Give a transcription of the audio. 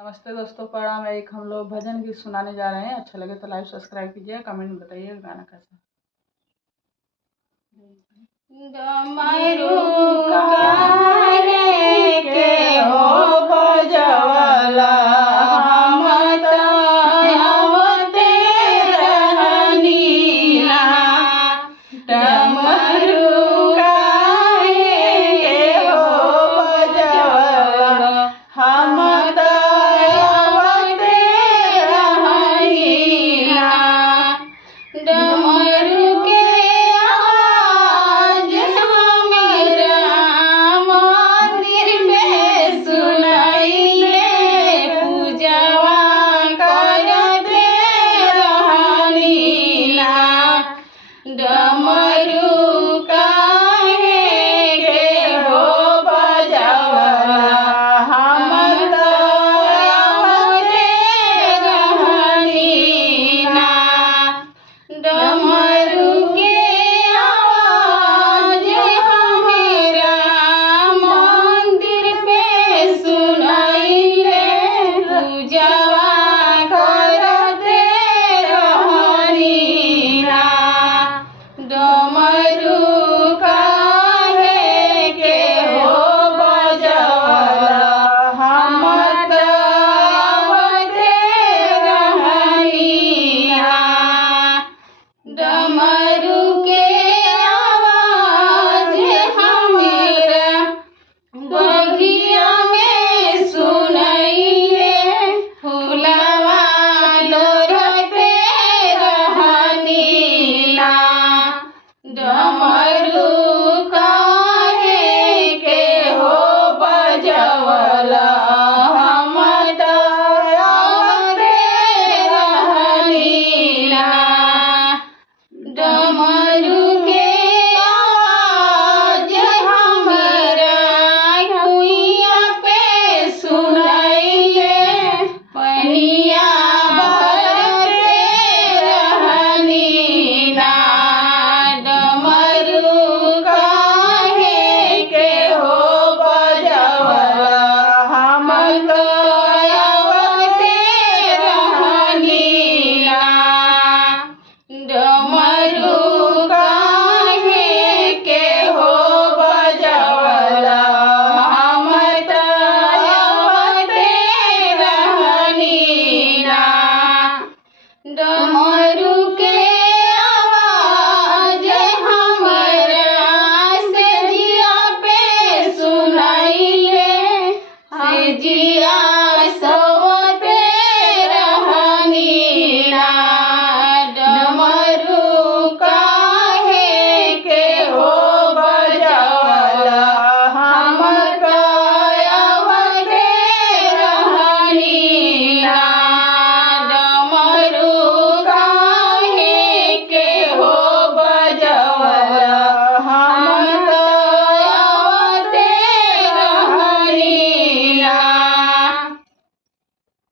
नमस्ते दोस्तों, प्रणाम। एक हम लोग भजन गीत सुनाने जा रहे हैं। अच्छा लगे तो लाइक सब्सक्राइब कीजिए, कमेंट में बताइए गाना कैसा। डमरू काहे के हो बजवला, हम त आवते रहनी ना। डमरू काहे के हो बजवला, हम त आवते रहनी ना। डमरू के आवाज हमरा मंदिर में सुनाइले, पूजवा करते रहनी ना। डमरू काहे के हो बजवला, हम त आवते रहनी ना। डमरू के आवाज हमरा मंदिर पे सुनाइले, पूजवा करते रहनी ना। डमरू काहे के हो बजवला, हम त आवते रहनी ना। डमरू के आवाज हमरा बगिया में सुनाइले, फुलवा लोरते रहनी ना। डमरू काहे के हो बजवला, हम त आवते रहनी ना। डमरू के आवाज हमरा कुइया पे सुनाइले, पनिया भरते रहनी ना। डमरू काहे के हो बजवला, हम त